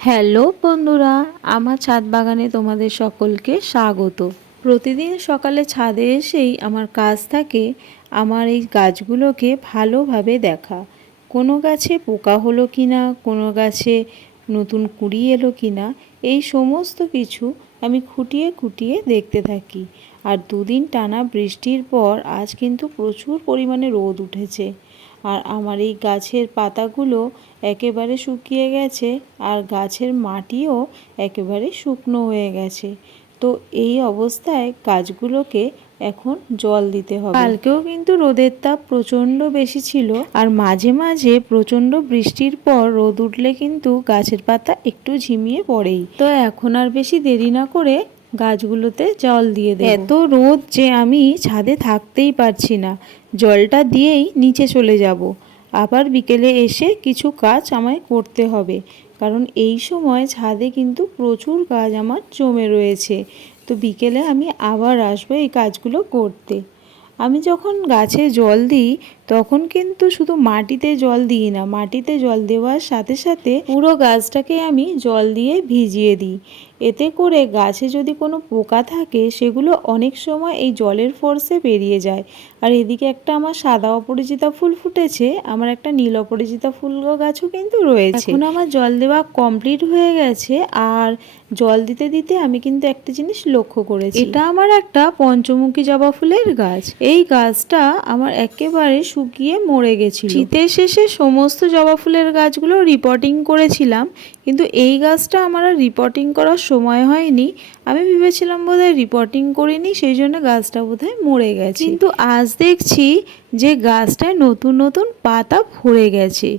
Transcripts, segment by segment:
Hello বন্ধুরা, আমার ছাদ বাগানে তোমাদের সকলকে স্বাগত। প্রতিদিন সকালে ছাদে এসেই আমার কাজ থাকে, আমার এই গাছগুলোকে ভালোভাবে দেখা। কোনো গাছে পোকা হলো কি না কোনো গাছে নতুন কুড়ি এলো কি না এই সমস্ত কিছু আমি খুঁটিয়ে খুঁটিয়ে দেখতে থাকি। আর দুদিন টানা বৃষ্টির পর আজ কিন্তু প্রচুর পরিমাণে রোদ উঠেছে। আর আমার এই গাছের পাতাগুলো একেবারে শুকিয়ে গেছে আর গাছের মাটিও একেবারে শুকনো হয়ে গেছে। তো এই অবস্থায় গাছগুলোকে এখন জল দিতে হবে। কালকেও কিন্তু রোদের তাপ প্রচণ্ড বেশি ছিল আর মাঝে মাঝে প্রচণ্ড বৃষ্টির পর রোদ উঠলে কিন্তু গাছের পাতা একটু ঝিমিয়ে পড়েই। তো এখন আর বেশি দেরি না করে গাছগুলোতে জল দিয়ে দেয় এত রোদ যে আমি ছাদে থাকতেই পারছি না। জলটা দিয়েই নিচে চলে যাব। আবার বিকেলে এসে কিছু কাজ আমায় করতে হবে। কারণ এই সময় ছাদে কিন্তু প্রচুর কাজ আমার জমে রয়েছে। তো বিকেলে আমি আবার আসব এই কাজগুলো করতে। আমি যখন গাছে জল দিই তখন কিন্তু শুধু মাটিতে জল দিই না মাটিতে জল দেওয়ার সাথে সাথে পুরো গাছটাকে আমি জল দিয়ে ভিজিয়ে দিই। এতে করে গাছে যদি কোনো পোকা থাকে সেগুলো অনেক সময় এই জলের ফোর্সে বেরিয়ে যায়। আর এদিকে একটা আমার সাদা অপরিচিতা ফুল ফুটেছে আমার একটা নীল অপরিচিতা ফুল গাছও কিন্তু রয়েছে। এখন আমার জল দেওয়া কমপ্লিট হয়ে গেছে আর জল দিতে দিতে আমি কিন্তু একটা জিনিস লক্ষ্য করেছি। এটা আমার একটা পঞ্চমুখী জবা ফুলের গাছ। এই গাছটা আমার একেবারে শুকিয়ে মরে গেছিল। শীতের শেষে সমস্ত জবা ফুলের গাছগুলো রিপোর্টিং করেছিলাম, কিন্তু এই গাছটা আমার আর রিপোর্টিং করার সময় হয়নি। আমি ভেবেছিলাম বোধ হয় রিপোর্টিং করিনি, সেই জন্য গাছটা বোধ মরে গেছে। কিন্তু আজ দেখছি যে গাছটায় নতুন নতুন পাতা ভরে গেছে।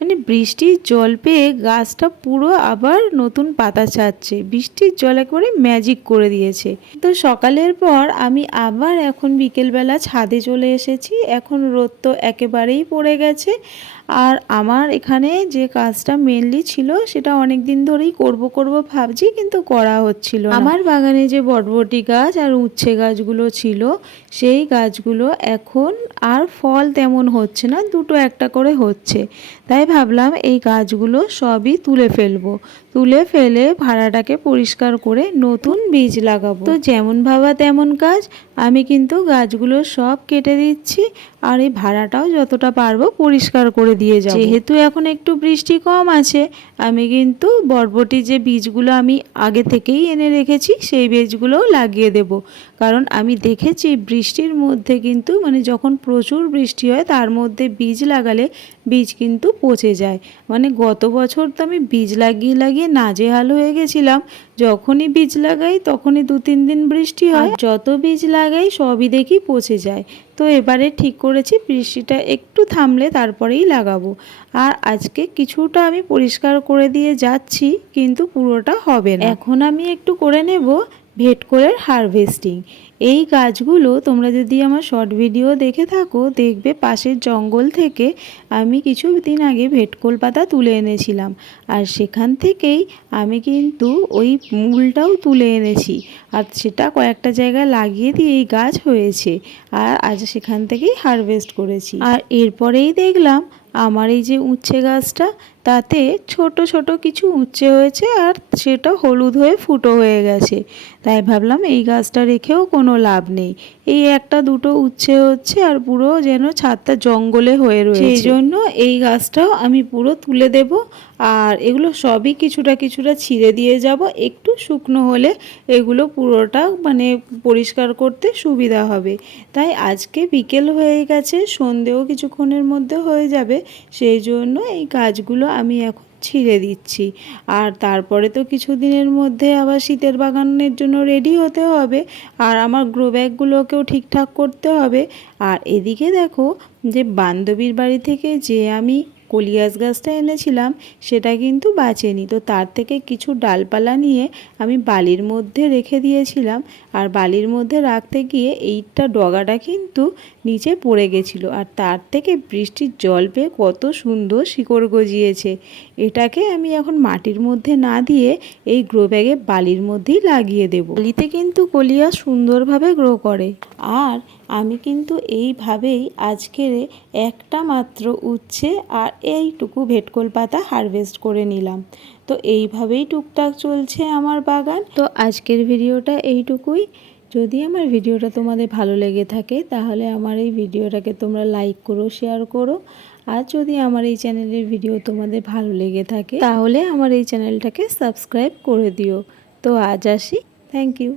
মানে বৃষ্টির জল পেয়ে গাছটা পুরো আবার নতুন পাতা ছাড়ছে। বৃষ্টির জল একেবারে ম্যাজিক করে দিয়েছে। তো সকালের পর আমি আবার এখন বিকেলবেলা ছাদে চলে এসেছি। এখন রোদ তো একেবারেই পড়ে গেছে। আর আমার এখানে যে কাজটা মেনলি ছিল, সেটা অনেক দিন ধরেই করব করব ভাবছি, কিন্তু করা হচ্ছিল আমার বাগানে যে বটবটি গাছ আর উচ্ছে গাছগুলো ছিল, সেই গাছগুলো এখন আর ফল তেমন হচ্ছে না, দুটো একটা করে হচ্ছে। তাই ভাবলাম এই গাছগুলো সবই তুলে ফেলব। তুলে ফেলে ভাড়াটাকে পরিষ্কার করে নতুন বীজ লাগাবো। তো যেমন ভাবা তেমন কাজ, আমি কিন্তু গাছগুলো সব কেটে দিচ্ছি আর এই ভাড়াটাও যতটা পারব পরিষ্কার করে দিয়ে যাব। যেহেতু এখন একটু বৃষ্টি কম আছে, আমি কিন্তু বরবটি যে বীজগুলো আমি আগে থেকেই এনে রেখেছি, সেই বীজগুলোও লাগিয়ে দেব। কারণ আমি দেখেছি বৃষ্টির মধ্যে কিন্তু মানে যখন প্রচুর বৃষ্টি হয়, তার মধ্যে বীজ লাগালে বীজ কিন্তু পচে যায়। মানে গত বছর তো আমি বীজ লাগিয়ে লাগিয়ে নাজেহাল হয়ে গেছিলাম যখনই বীজ লাগাই তখনই দু তিন দিন বৃষ্টি হয়। যত বীজ লাগাই সবই দেখি পচে যায়। তো এবারে ঠিক করেছি বৃষ্টিটা একটু থামলে তারপরেই লাগাবো। আর আজকে কিছুটা আমি পরিষ্কার করে দিয়ে যাচ্ছি কিন্তু পুরোটা হবে না। এখন আমি একটু করে নেব। ভেটকোলের হারভেস্টিং। এই গাছগুলো তোমরা যদি আমার শর্ট ভিডিও দেখে থাকো, দেখবে পাশের জঙ্গল থেকে আমি কিছু দিন আগে ভেটকোল পাতা তুলে এনেছিলাম। আর সেখান থেকেই আমি কিন্তু ওই মূলটাও তুলে এনেছি। আর সেটা কয়েকটা জায়গায় লাগিয়ে দিয়ে এই গাছ হয়েছে। আর আজ সেখান থেকেই হারভেস্ট করেছি। আর এরপরেই দেখলাম আমার এই যে উচ্ছে গাছটা, তাতে ছোট ছোট কিছু উচ্ছে হয়েছে আর সেটা হলুদ হয়ে ফুটো হয়ে গেছে। তাই ভাবলাম এই গাছটা রেখেও কোনো লাভ নেই। এই একটা দুটো উচ্ছে হচ্ছে আর পুরো যেন ছাদটা জঙ্গলে হয়ে রয়েছে। সেই জন্য এই গাছটাও আমি পুরো তুলে দেব আর এগুলো সবই কিছুটা কিছুটা ছিঁড়ে দিয়ে যাব। একটু শুকনো হলে এগুলো পুরোটা মানে পরিষ্কার করতে সুবিধা হবে। তাই আজকে বিকেল হয়ে গেছে, সন্ধেও কিছুক্ষণের মধ্যে হয়ে যাবে। সেই জন্য এই গাছগুলো আমি এখন ছিঁড়ে দিচ্ছি। আর তারপরে তো কিছু দিনের মধ্যে আবার শীতের বাগানের জন্য রেডি হতে হবে। আর আমার গ্রো ব্যাগগুলোকেও ঠিকঠাক করতে হবে। আর এদিকে দেখো যে বান্ধবীর বাড়ি থেকে যে আমি কলিয়াস গাছটা এনেছিলাম, সেটা কিন্তু বাঁচেনি। তো তার থেকে কিছু ডালপালা নিয়ে আমি বালির মধ্যে রেখে দিয়েছিলাম। আর বালির মধ্যে রাখতে গিয়ে এইটা ডগাটা কিন্তু নিচে পড়ে গেছিল। আর তার থেকে বৃষ্টির জল পেয়ে কত সুন্দর শিকড় গজিয়েছে। এটাকে আমি এখন মাটির মধ্যে না দিয়ে এই গ্রো ব্যাগে বালির মধ্যেই লাগিয়ে দেব। বালিতে কিন্তু কলিয়া সুন্দরভাবে গ্রো করে। আর আমি কিন্তু এইভাবেই আজকের একটা মাত্র উচ্ছে আর এইটুকু ভেটকোল পাতা হারভেস্ট করে নিলাম। তো এইভাবেই টুকটাক চলছে আমার বাগান। তো আজকের ভিডিওটা এইটুকুই। যদি আমার ভিডিওটা তোমাদের ভালো লেগে থাকে, তাহলে আমার এই ভিডিওটাকে তোমরা লাইক করো, শেয়ার করো। আর যদি আমার এই চ্যানেলের ভিডিও তোমাদের ভালো লেগে থাকে, তাহলে আমার এই চ্যানেলটাকে সাবস্ক্রাইব করে দিও। তো আজ আসি। Thank you.